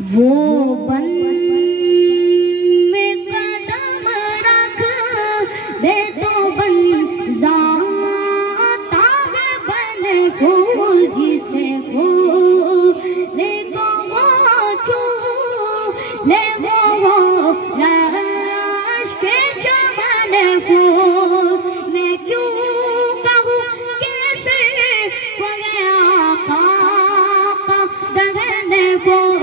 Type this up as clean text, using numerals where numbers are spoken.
وہ بن میں قدم رکھ دے تو بن ذات بن پھول جسے پھول لے کو وہ چھو لے وہ رش کے چمن پھول میں کیوں کہوں کیسے پڑے آقا کا دہن پھول